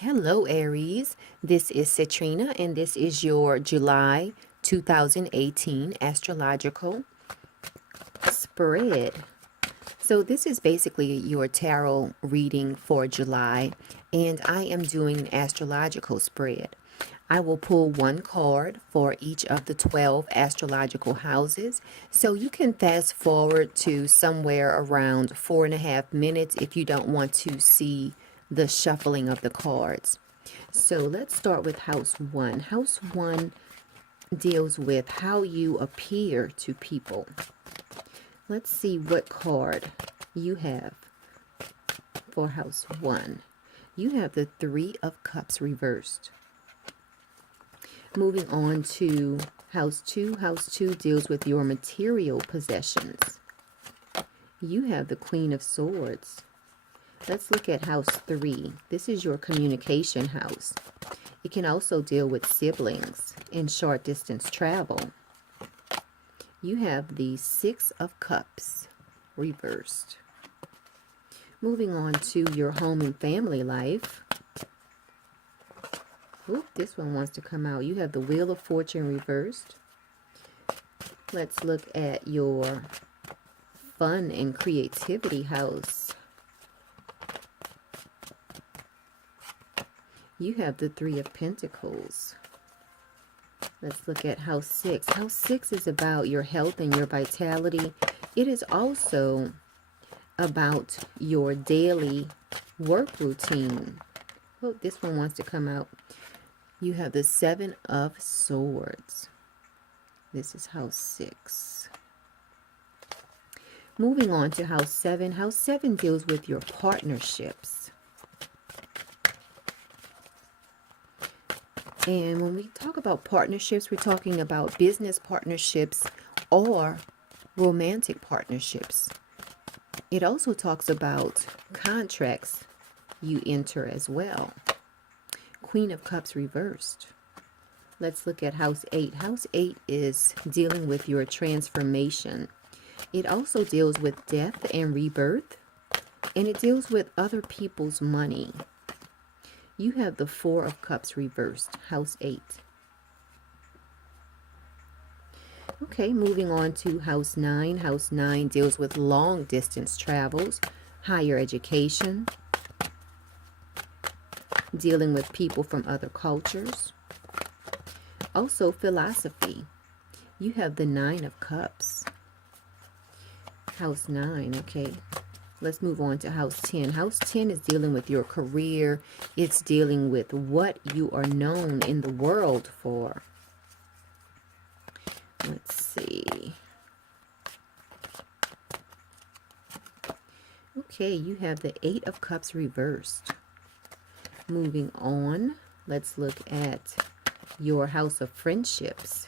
Hello, Aries. This is Citrina, and this is your July 2018 astrological spread. So, this is basically your tarot reading for July, and I am doing an astrological spread. I will pull one card for each of the 12 astrological houses. So you can fast forward to somewhere around 4.5 minutes if you don't want to see the shuffling of the cards. So let's start with house one. House one deals with how you appear to people. Let's see what card you have for house one. You have the Three of Cups reversed. Moving on to house two. House two deals with your material possessions. You have the Queen of Swords. Let's look at house three. This is your communication house. It can also deal with siblings and short distance travel. You have the Six of Cups reversed. Moving on to your home and family life. Oop, this one wants to come out. You have the Wheel of Fortune reversed. Let's look at your fun and creativity house. You have the Three of Pentacles. Let's look at house six. House six is about your health and your vitality. It is also about your daily work routine. Oh, this one wants to come out. You have the Seven of Swords. This is house six. Moving on to house seven. House seven deals with your partnerships. And when we talk about partnerships, we're talking about business partnerships or romantic partnerships. It also talks about contracts you enter as well. Queen of Cups reversed. Let's look at house eight. House eight is dealing with your transformation. It also deals with death and rebirth, and it deals with other people's money. You have the Four of Cups reversed, house eight. Okay, moving on to house nine. House nine deals with long distance travels, higher education, dealing with people from other cultures. Also philosophy. You have the Nine of Cups. House 9, okay. Let's move on to house 10. House 10 is dealing with your career. It's dealing with what you are known in the world for. Let's see. Okay, you have the Eight of Cups reversed. Moving on, let's look at your house of friendships.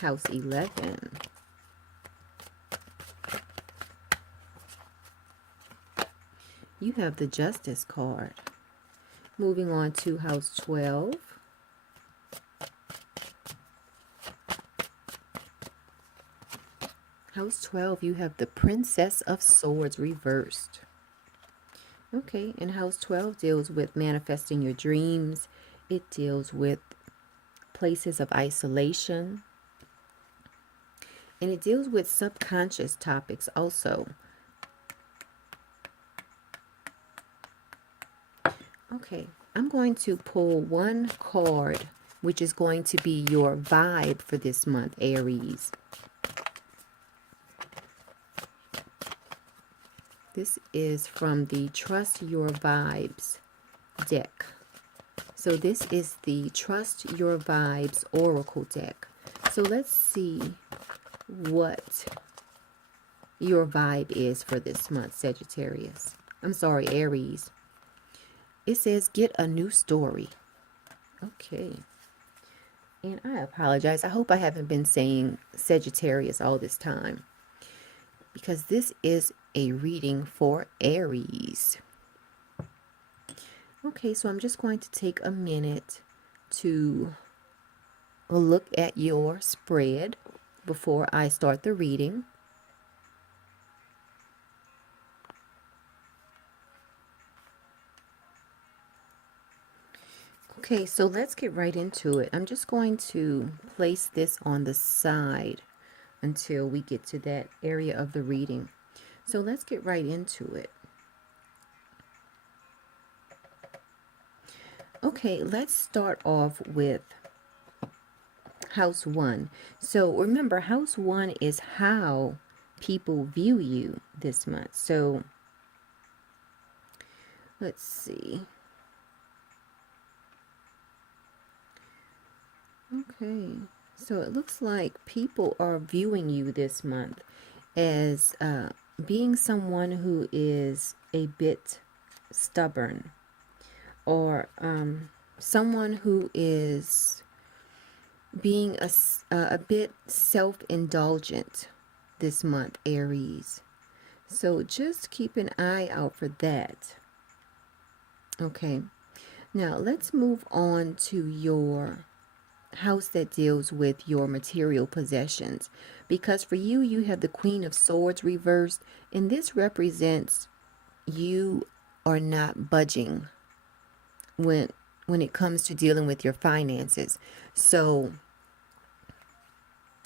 House 11. You have the Justice card. Moving on to house 12. House 12, you have the Princess of Swords reversed. Okay, and house 12 deals with manifesting your dreams. It deals with places of isolation. And it deals with subconscious topics also. Okay, I'm going to pull one card, which is going to be your vibe for this month, Aries. This is from the Trust Your Vibes deck. So this is the Trust Your Vibes Oracle deck. So let's see what your vibe is for this month, Sagittarius. I'm sorry, Aries. It says, get a new story. Okay. And I apologize. I hope I haven't been saying Sagittarius all this time, because this is a reading for Aries. Okay, so I'm just going to take a minute to look at your spread before I start the reading. Okay, so let's get right into it. I'm just going to place this on the side until we get to that area of the reading. So let's get right into it. Okay, let's start off with house one. So remember, house one is how people view you this month. So let's see. Okay, so it looks like people are viewing you this month as being someone who is a bit stubborn, or someone who is being a bit self-indulgent this month, Aries. So just keep an eye out for that. Okay, now let's move on to your house that deals with your material possessions, because for you, you have the Queen of Swords reversed, and this represents you are not budging when it comes to dealing with your finances. So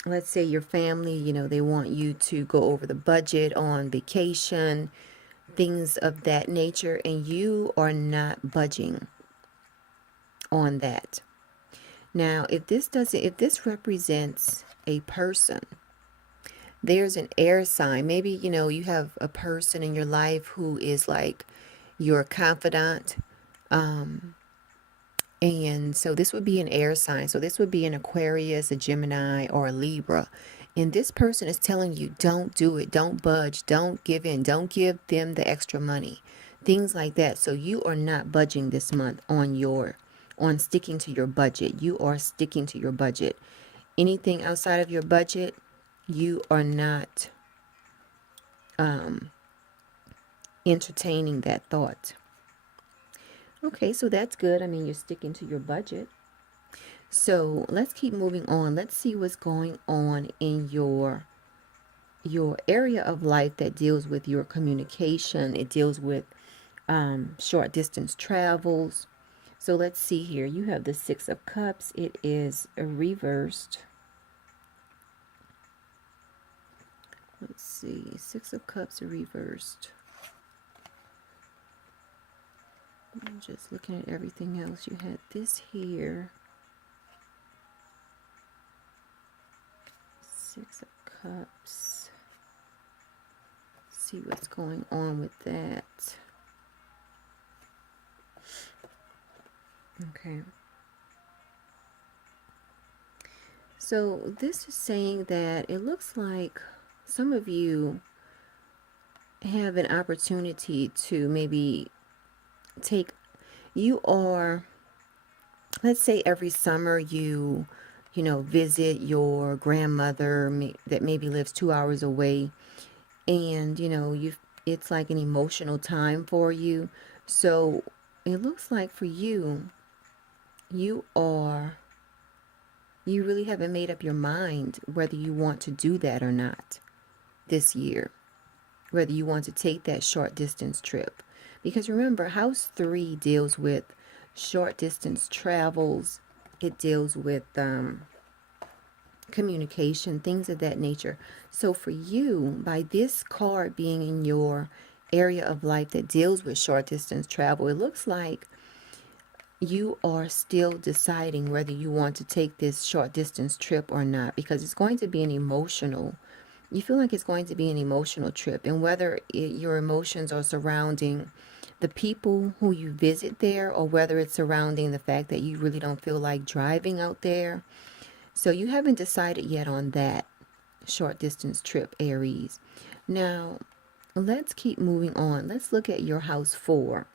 let's say your family, they want you to go over the budget on vacation, things of that nature, and you are not budging on that. Now, if this represents a person, there's an air sign. Maybe, you have a person in your life who is like your confidant. And so this would be an air sign. So this would be an Aquarius, a Gemini, or a Libra. And this person is telling you, don't do it. Don't budge. Don't give in. Don't give them the extra money. Things like that. So you are not budging this month on sticking to your budget. You are sticking to your budget. Anything outside of your budget, you are not entertaining that thought. Okay, so that's good. I mean, you're sticking to your budget. So let's keep moving on. Let's see what's going on in your area of life that deals with your communication. It deals with short distance travels. So let's see here. You have the Six of Cups. It is reversed. Let's see. Six of Cups reversed. I'm just looking at everything else. You had this here. Six of Cups. See what's going on with that. Okay. So this is saying that it looks like some of you have an opportunity to maybe let's say every summer you visit your grandmother that maybe lives 2 hours away, and it's like an emotional time for you. So it looks like for you, you really haven't made up your mind whether you want to do that or not this year, whether you want to take that short distance trip. Because remember, house 3 deals with short distance travels. It deals with communication, things of that nature. So for you, by this card being in your area of life that deals with short distance travel, it looks like you are still deciding whether you want to take this short distance trip or not, because it's going to be you feel like it's going to be an emotional trip, and whether your emotions are surrounding the people who you visit there, or whether it's surrounding the fact that you really don't feel like driving out there. So you haven't decided yet on that short distance trip, Aries. Now, let's keep moving on. Let's look at your house 4.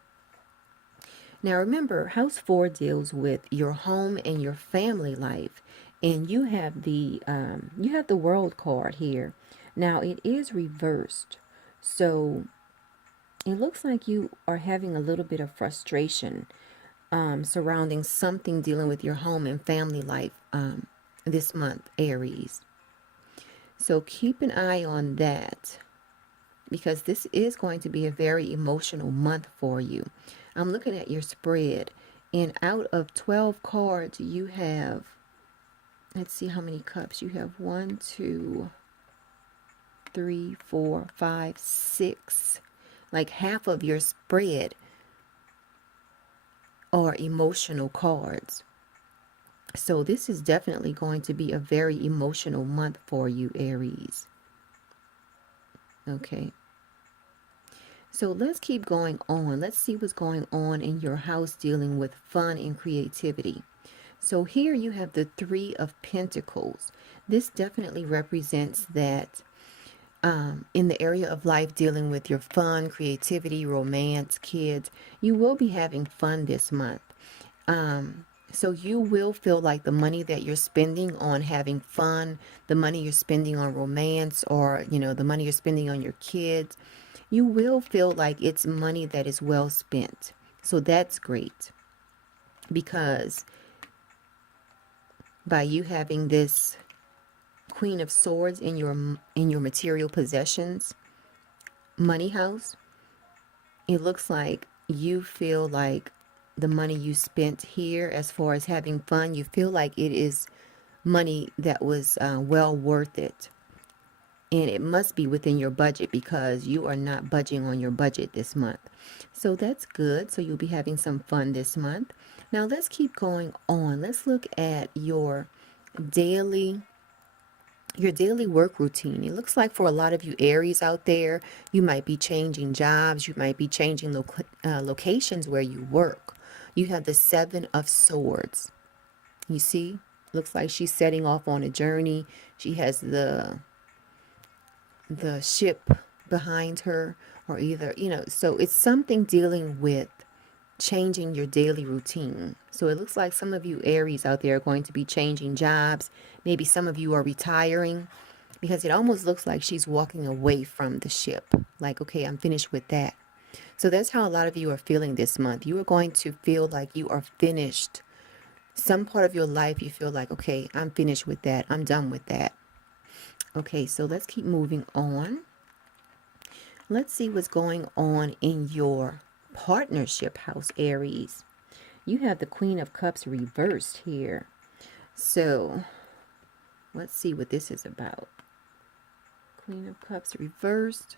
Now remember, house 4 deals with your home and your family life, and you have the World card here. Now it is reversed, so it looks like you are having a little bit of frustration surrounding something dealing with your home and family life this month, Aries. So keep an eye on that, because this is going to be a very emotional month for you. I'm looking at your spread, And out of 12 cards, you have, let's see how many cups. You have 1, 2, 3, 4, 5, 6. Like half of your spread are emotional cards. So this is definitely going to be a very emotional month for you, Aries. Okay. So let's keep going on. Let's see what's going on in your house dealing with fun and creativity. So here you have the Three of Pentacles. This definitely represents that in the area of life dealing with your fun, creativity, romance, kids, you will be having fun this month. So you will feel like the money that you're spending on having fun, the money you're spending on romance, or, the money you're spending on your kids, you will feel like it's money that is well spent. So that's great, because by you having this Queen of Swords in your material possessions money house, it looks like you feel like the money you spent here as far as having fun, you feel like it is money that was well worth it. And it must be within your budget, because you are not budging on your budget this month. So that's good. So you'll be having some fun this month. Now let's keep going on. Let's look at daily your daily work routine. It looks like for a lot of you Aries out there, you might be changing jobs. You might be changing locations where you work. You have the Seven of Swords. You see? Looks like she's setting off on a journey. She has the ship behind her, or either, so it's something dealing with changing your daily routine. So it looks like some of you Aries out there are going to be changing jobs. Maybe some of you are retiring, because it almost looks like she's walking away from the ship. Like, okay, I'm finished with that. So that's how a lot of you are feeling this month. You are going to feel like you are finished. Some part of your life you feel like, okay, I'm finished with that. I'm done with that. Okay, so let's keep moving on. Let's see what's going on in your partnership house, Aries. You have the Queen of Cups reversed here. So let's see what this is about. Queen of Cups reversed.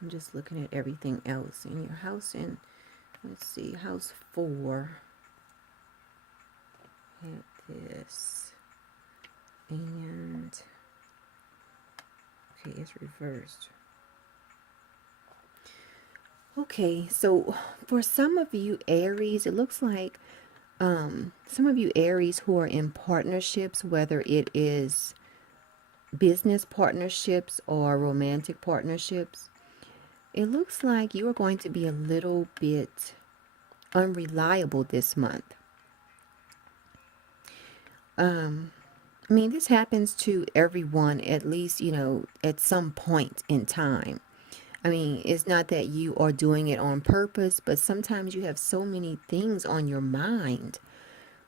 I'm just looking at everything else in your house. And let's see, house 4 had this. And okay, it's reversed. Okay, so for some of you Aries, it looks like some of you Aries who are in partnerships, whether it is business partnerships or romantic partnerships, it looks like you are going to be a little bit unreliable this month. I mean, this happens to everyone, at least, at some point in time. I mean, it's not that you are doing it on purpose, but sometimes you have so many things on your mind.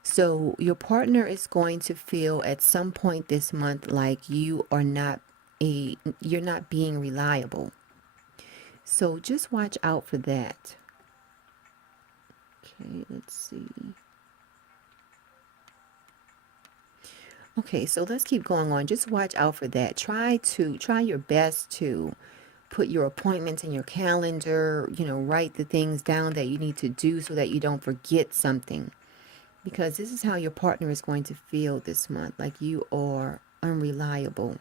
So your partner is going to feel at some point this month like you're not being reliable. So just watch out for that. Okay, let's see. Okay, so let's keep going on. Just watch out for that. Try your best to put your appointments in your calendar, write the things down that you need to do so that you don't forget something. Because this is how your partner is going to feel this month, like you are unreliable.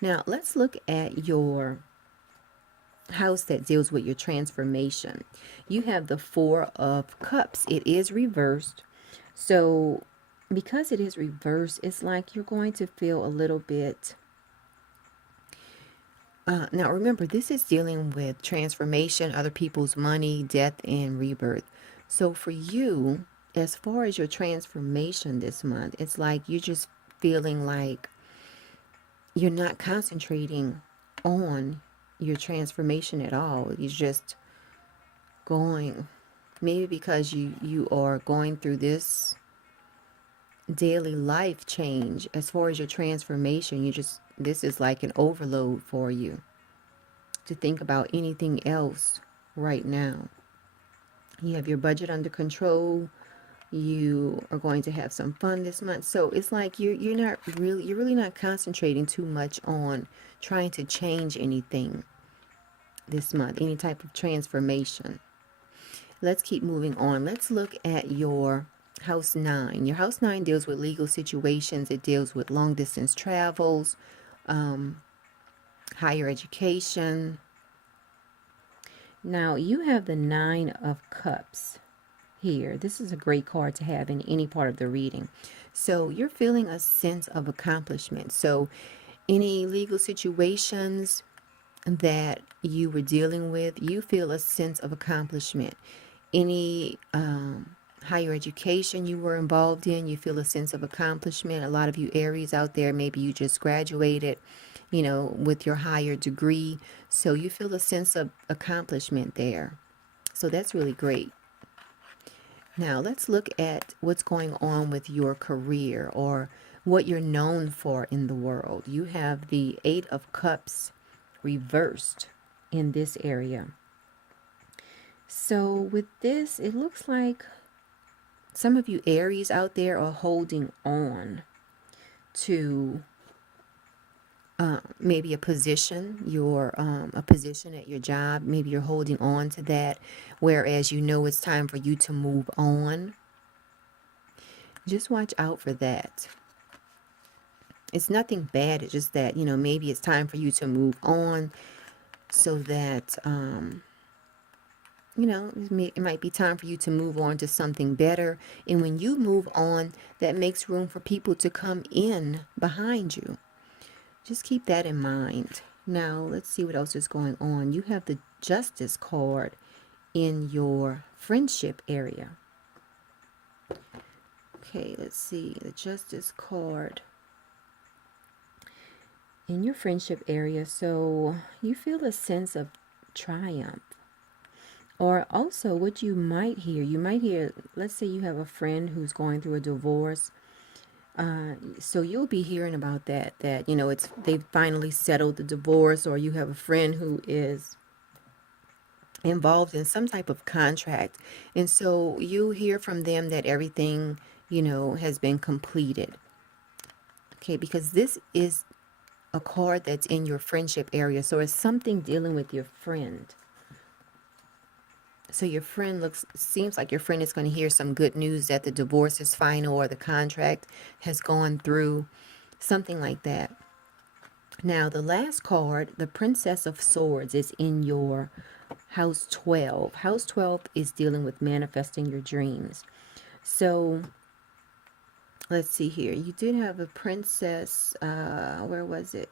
Now, let's look at your house that deals with your transformation. You have the Four of Cups. It is reversed. So because it is reversed, it's like you're going to feel a little bit. Now, remember, this is dealing with transformation, other people's money, death, and rebirth. So for you, as far as your transformation this month, it's like you're just feeling like you're not concentrating on your transformation at all. You're just going, maybe because you are going through this daily life change. As far as your transformation, this is like an overload for you. to think about anything else right now. You have your budget under control. You are going to have some fun this month. So it's like you're really not concentrating too much on trying to change anything this month, any type of transformation. Let's keep moving on. Let's look at your house 9. Your house 9 deals with legal situations. It deals with long distance travels, higher education. Now you have the 9 of Cups here. This is a great card to have in any part of the reading. So you're feeling a sense of accomplishment. So any legal situations that you were dealing with, you feel a sense of accomplishment. Any higher education you were involved in, you feel a sense of accomplishment. A lot of you Aries out there, maybe you just graduated, you know, with your higher degree. So you feel a sense of accomplishment there. So that's really great. Now let's look at what's going on with your career or what you're known for in the world. You have the 8 of Cups reversed in this area. So with this, it looks like some of you Aries out there are holding on to maybe a position, a position at your job. Maybe you're holding on to that, whereas you know it's time for you to move on. Just watch out for that. It's nothing bad. It's just that, you know, maybe it's time for you to move on so that, you know, it might be time for you to move on to something better. And when you move on, that makes room for people to come in behind you. Just keep that in mind. Now, let's see what else is going on. You have the Justice card in your friendship area. Okay, let's see. The Justice card in your friendship area. So you feel a sense of triumph. Or also what you might hear, let's say you have a friend who's going through a divorce. So you'll be hearing about that, you know, they've finally settled the divorce, or you have a friend who is involved in some type of contract. And so you hear from them that everything, you know, has been completed. Okay, because this is a card that's in your friendship area. So it's something dealing with your friend. So your friend seems like your friend is going to hear some good news that the divorce is final or the contract has gone through, something like that. Now, the last card, the Princess of Swords, is in your house 12. House 12 is dealing with manifesting your dreams. So let's see here. You did have a princess. Where was it?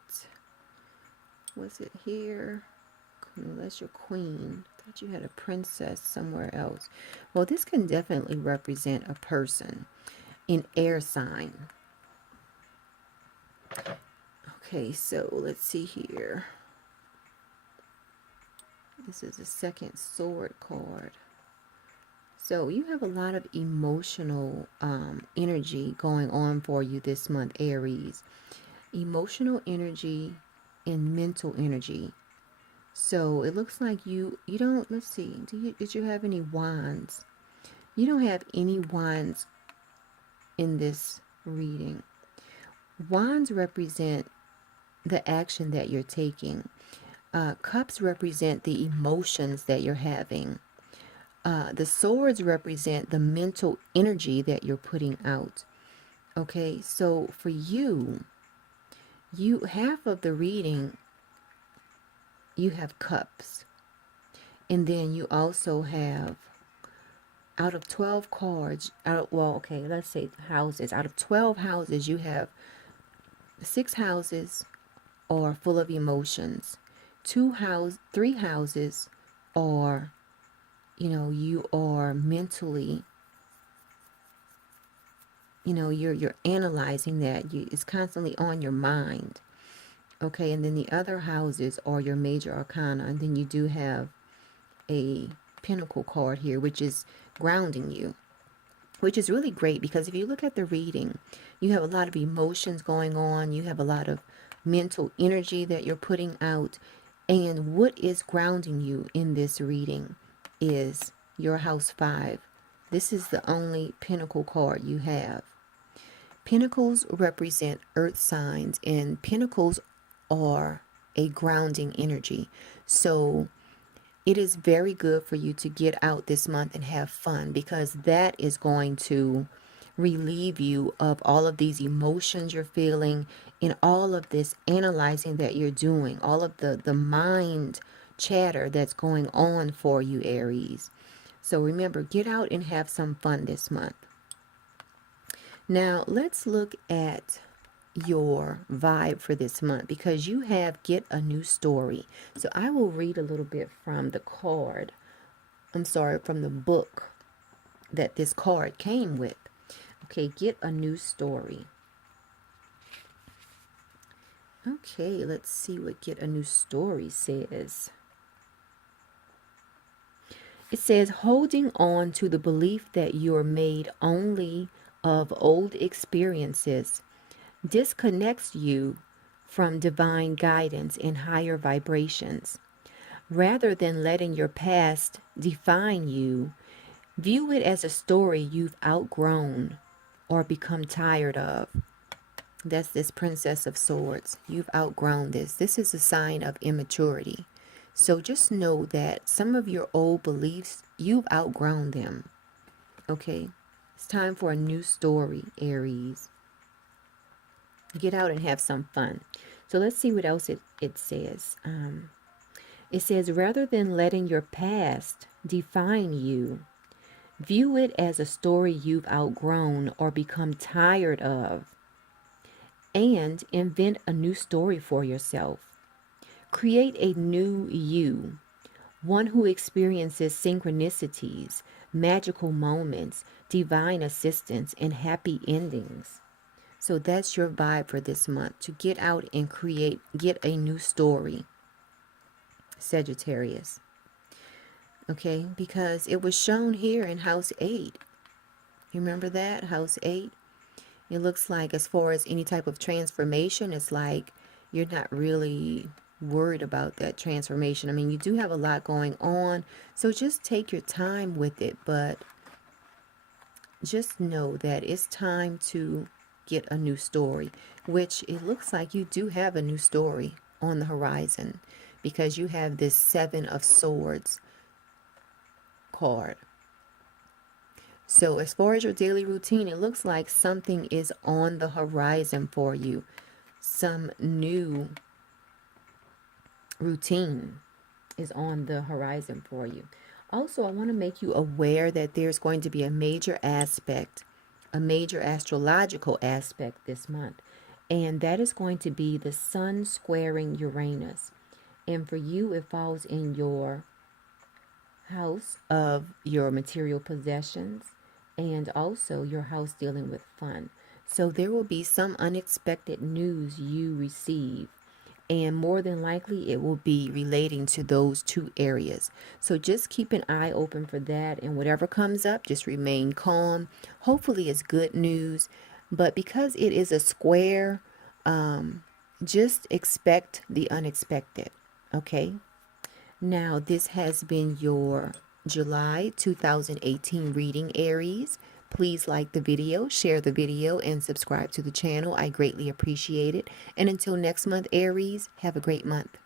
Was it here? That's your queen. I thought you had a princess somewhere else. Well, this can definitely represent a person in air sign. Okay, so let's see here. This is the second sword card. So you have a lot of emotional energy going on for you this month, Aries. Emotional energy and mental energy. So it looks like you don't, let's see, did you have any wands? You don't have any wands in this reading. Wands represent the action that you're taking. Cups represent the emotions that you're having. The swords represent the mental energy that you're putting out. Okay, so for you half of the reading, you have cups. And then you also have, out of 12 cards, let's say houses. Out of 12 houses, you have 6 houses are full of emotions. 3 houses are, you know, you are mentally, you know, you're analyzing that. It's constantly on your mind. Okay, and then the other houses are your major arcana, and then you do have a pentacle card here, which is grounding you, which is really great, because if you look at the reading, you have a lot of emotions going on, you have a lot of mental energy that you're putting out, And what is grounding you in this reading is your house 5. This is the only pentacle card you have. Pentacles represent earth signs, and pentacles are a grounding energy. So it is very good for you to get out this month and have fun, because that is going to relieve you of all of these emotions you're feeling and all of this analyzing that you're doing, all of the mind chatter that's going on for you, Aries. So remember, get out and have some fun this month. Now let's look at your vibe for this month, because you have get a new story. So I will read a little bit from the card. I'm sorry, from the book that this card came with. Okay, get a new story. Okay, let's see what get a new story says. It says, holding on to the belief that you're made only of old experiences disconnects you from divine guidance and higher vibrations. Rather than letting your past define you, view it as a story you've outgrown or become tired of. That's this Princess of Swords. You've outgrown this. This is a sign of immaturity. So just know that some of your old beliefs, you've outgrown them. Okay? It's time for a new story, Aries. Get out and have some fun. So let's see what else it says. It says, rather than letting your past define you, view it as a story you've outgrown or become tired of, and invent a new story for yourself. Create a new you, one who experiences synchronicities, magical moments, divine assistance, and happy endings. So that's your vibe for this month, to get out and get a new story, Sagittarius. Okay, because it was shown here in house 8. You remember that? House 8? It looks like as far as any type of transformation, it's like you're not really worried about that transformation. I mean, you do have a lot going on, so just take your time with it, but just know that it's time to get a new story, which it looks like you do have a new story on the horizon, because you have this 7 of Swords card. So as far as your daily routine, it looks like something is on the horizon for you. Some new routine is on the horizon for you. Also, I want to make you aware that there's going to be a major aspect, a major astrological aspect this month. And that is going to be the Sun squaring Uranus. And for you, it falls in your house of your material possessions, and also your house dealing with fun. So there will be some unexpected news you receive, and more than likely it will be relating to those 2 areas. So just keep an eye open for that, and whatever comes up, just remain calm. Hopefully it's good news, but because it is a square, just expect the unexpected. Okay? Now, this has been your July 2018 reading, Aries. Please like the video, share the video, and subscribe to the channel. I greatly appreciate it. And until next month, Aries, have a great month.